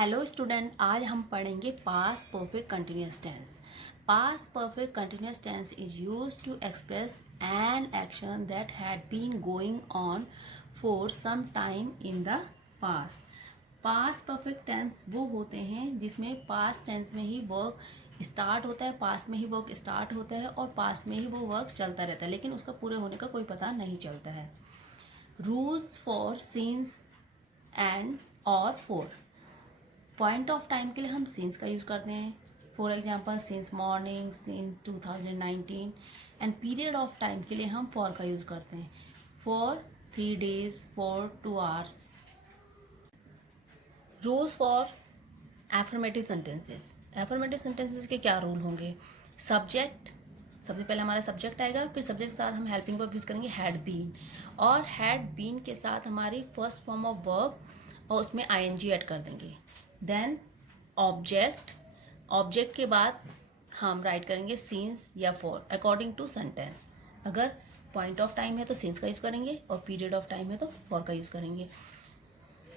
Hello student, आज हम पढ़ेंगे past perfect continuous tense. Past perfect continuous tense is used to express an action that had been going on for some time in the past. Past perfect tense वो होते हैं जिसमें past tense में ही work start होता है, past में ही work start होता है और पास्ट में ही वो वर्क चलता रहता है, लेकिन उसका पूरे होने का कोई पता नहीं चलता है। रूल्स फॉर सीन्स एंड और फॉर पॉइंट ऑफ टाइम के लिए हम सीन्स का यूज़ करते हैं। For example since morning, since 2019। And period of time के लिए हम फॉर का यूज़ करते हैं। For 3 days, for 2 hours। Rules for affirmative sentences. Affirmative sentences के क्या रूल होंगे? सब्जेक्ट, सबसे पहले हमारा सब्जेक्ट आएगा, फिर सब्जेक्ट के साथ हम हेल्पिंग वर्ब यूज़ करेंगे हैड बीन, और हैड बीन के साथ हमारी फर्स्ट फॉर्म ऑफ वर्ब और उसमें आईएनजी ऐड कर देंगे। देन ऑब्जेक्ट, ऑब्जेक्ट के बाद हम राइट करेंगे सीन्स या फॉर अकॉर्डिंग टू सेंटेंस। अगर पॉइंट ऑफ टाइम है तो सीन्स का यूज़ करेंगे और पीरियड ऑफ टाइम है तो फॉर का यूज़ करेंगे।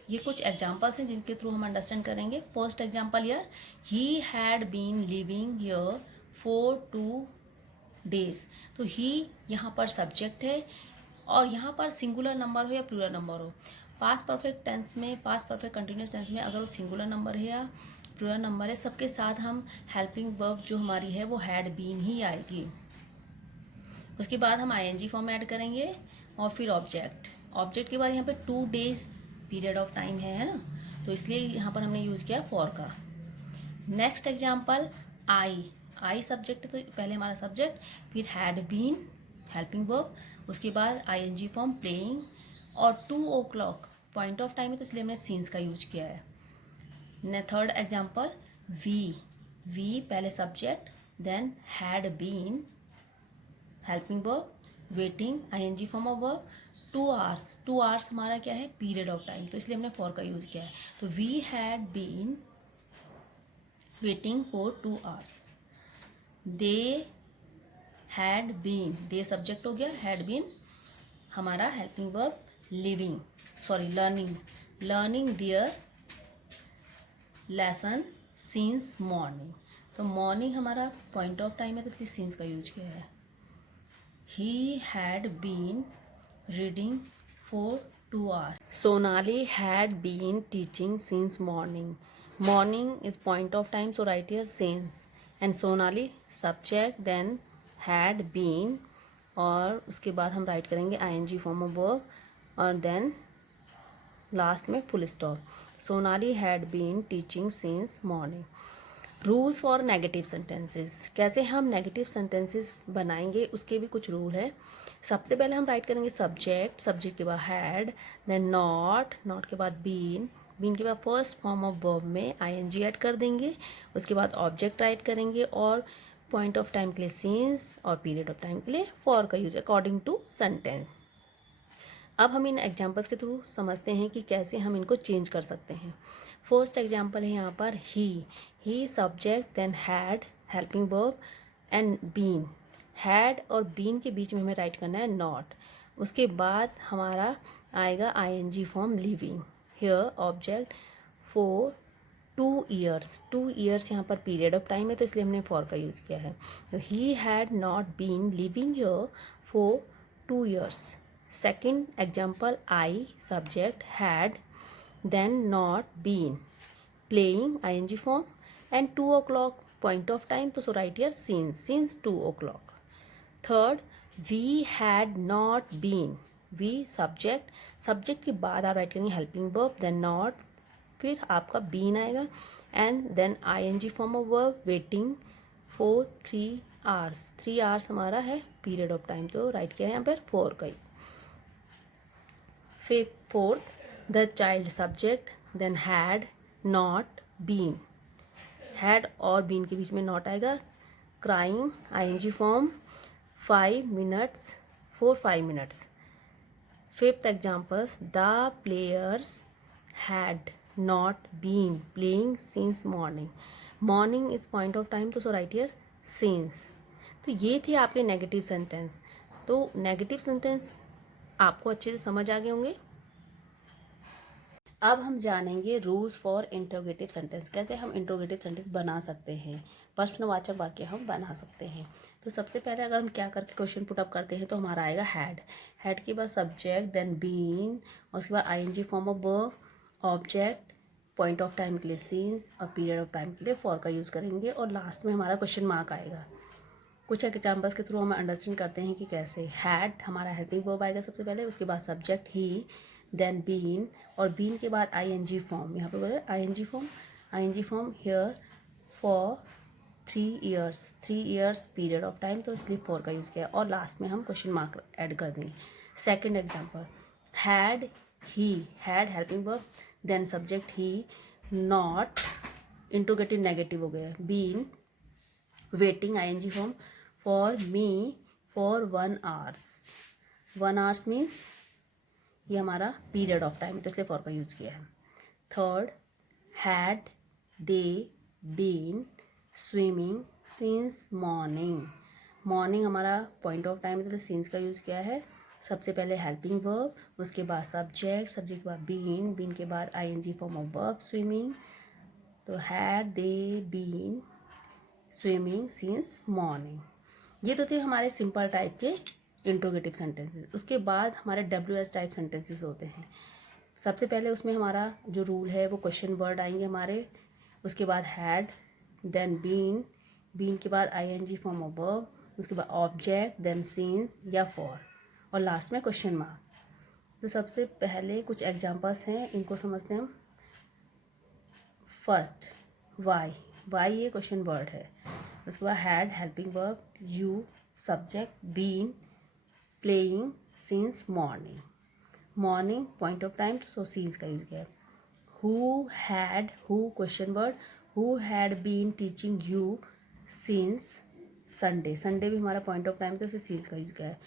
ये कुछ एग्जाम्पल्स हैं जिनके थ्रू हम अंडरस्टैंड करेंगे। First example here, he had been living here for 2 days। तो ही यहाँ पर सब्जेक्ट है और यहाँ पर सिंगुलर नंबर हो या प्लूरल नंबर हो। पास्ट परफेक्ट टेंस में, पास्ट परफेक्ट कंटिन्यूस टेंस में अगर वो सिंगुलर नंबर है या प्लूरल नंबर है, सबके साथ हम हेल्पिंग वर्ब जो हमारी है वो हैड बीन ही आएगी। उसके बाद हम आईएनजी फॉर्म ऐड करेंगे और फिर ऑब्जेक्ट। ऑब्जेक्ट के बाद यहाँ पे 2 days पीरियड ऑफ टाइम है ना, तो इसलिए यहाँ पर हमने यूज़ किया फॉर का। नेक्स्ट एग्जाम्पल, आई सब्जेक्ट, तो पहले हमारा सब्जेक्ट, फिर हैड बीन हेल्पिंग वर्ब, उसके बाद आईएनजी फॉर्म प्लेइंग, और 2 o'clock पॉइंट ऑफ टाइम है तो इसलिए हमने सीन्स का यूज किया है। थर्ड एग्जाम्पल, वी पहले subject, then had been helping verb, waiting ING form of verb, 2 hours हमारा क्या है, पीरियड ऑफ टाइम, तो इसलिए हमने फॉर का यूज किया है। तो we had been waiting for 2 hours। They had been, they subject हो गया, हैड बीन हमारा helping verb, living learning their lesson since morning. तो मॉर्निंग हमारा पॉइंट ऑफ टाइम है तो इसलिए सिंस का यूज किया है। He had been reading for 2 hours। Sonali had been teaching since morning. Morning is point of time, so right here since, and Sonali subject, then had been, और उसके बाद हम राइट करेंगे आईएनजी फॉर्म ऑफ वर्ब और then last में full stop. Sonali had been teaching since morning. Rules for negative sentences, कैसे हम negative sentences बनाएंगे उसके भी कुछ रूल है। सबसे पहले हम राइट करेंगे सब्जेक्ट के बाद हैड, देन नॉट के बाद बीन के बाद फर्स्ट फॉर्म ऑफ वर्ब में आईएनजी ऐड कर देंगे। उसके बाद ऑब्जेक्ट राइट करेंगे और पॉइंट ऑफ टाइम के लिए सिंस और पीरियड ऑफ टाइम के लिए फॉर का यूज अकॉर्डिंग टू सेंटेंस। अब हम इन एग्जाम्पल्स के थ्रू समझते हैं कि कैसे हम इनको चेंज कर सकते हैं। फर्स्ट एग्जाम्पल है यहाँ पर he subject, then had helping verb and been. Had और बीन के बीच में हमें राइट करना है नॉट। उसके बाद हमारा आएगा ING form living, here object, for 2 years। 2 years यहाँ पर पीरियड ऑफ टाइम है तो इसलिए हमने फॉर का यूज़ किया है। तो he had not been living here for 2 years। Second example, I subject, had, then not been playing ING form, and 2 o'clock point of time, तो so right here since 2 o'clock। Third, we had not been, we subject के बाद आप right करेंगे helping verb, then not, फिर आपका been आएगा, and then ING form of verb, waiting for 3 hours। 3 hours हमारा है पीरियड ऑफ टाइम, तो राइट किया है यहाँ पर फॉर का ही। Fourth, the child subject, then had not been, had और बीन के बीच में नॉट आएगा, crying ING form, 5 minutes for 5 minutes। Fifth examples, the players had not been playing since morning is point of time, तो so right here since. तो ये थे आपके नेगेटिव सेंटेंस। तो नेगेटिव सेंटेंस आपको अच्छे से समझ आ गए होंगे। अब हम जानेंगे रूल्स फॉर इंट्रोगेटिव सेंटेंस, कैसे हम इंट्रोगेटिव सेंटेंस बना सकते हैं, प्रश्नवाचक वाक्य हम बना सकते हैं। तो सबसे पहले अगर हम क्या करके क्वेश्चन पुट अप करते हैं तो हमारा आएगा हैड के बाद सब्जेक्ट, देन बीन, और उसके बाद ING form of verb, object, point of time के लिए सीन्स और पीरियड ऑफ टाइम के लिए फॉर का यूज़ करेंगे, और लास्ट में हमारा क्वेश्चन मार्क आएगा। कुछ एग्जाम्पल्स के थ्रू हम अंडरस्टैंड करते हैं कि कैसे। हैड हमारा हेल्पिंग वर्ब आएगा सबसे पहले, उसके बाद सब्जेक्ट ही, देन बीन, और बीन के बाद आईएनजी फॉर्म, यहाँ पे बोले ING form here for 3 years period of time, तो इसलिए फॉर का यूज़ किया, और लास्ट में हम क्वेश्चन मार्क ऐड कर देंगे। Second example, had helping verb, then subject he, not interrogative negative हो गया, been waiting ING form, for me for 1 hours, 1 hours means ये हमारा पीरियड ऑफ टाइम है तो इसलिए फॉर का यूज़ किया है। Third, had they been swimming since morning हमारा पॉइंट ऑफ टाइम है तो सिंस का यूज़ किया है। सबसे पहले हेल्पिंग वर्ब, उसके बाद सब्जेक्ट के बाद बीन के बाद ING form of verb swimming, तो had they been swimming since morning. ये तो थे हमारे सिंपल टाइप के इंट्रोगेटिव सेंटेंसेस। उसके बाद हमारे WS टाइप सेंटेंसेस होते हैं। सबसे पहले उसमें हमारा जो रूल है वो क्वेश्चन वर्ड आएंगे हमारे, उसके बाद हैड, देन बीन के बाद आईएनजी फॉर्म ऑफ वर्ब, उसके बाद ऑब्जेक्ट, देन सीन्स या फॉर, और लास्ट में क्वेश्चन मार्क। तो सबसे पहले कुछ एग्जांपल्स हैं, इनको समझते हैं हम। फर्स्ट, वाई ये क्वेश्चन वर्ड है, उसके बाद had helping verb, you subject, been playing since morning point of time so since का यूज किया है। Who question word, who had been teaching you since Sunday भी हमारा पॉइंट ऑफ टाइम तो उसे सीन्स का यूज किया है।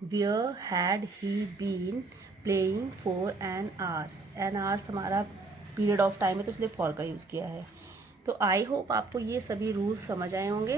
Where had he been playing for an hours हमारा पीरियड ऑफ टाइम है तो इसलिए फॉर का यूज़ किया है। तो आई होप आपको ये सभी रूल्स समझ आए होंगे।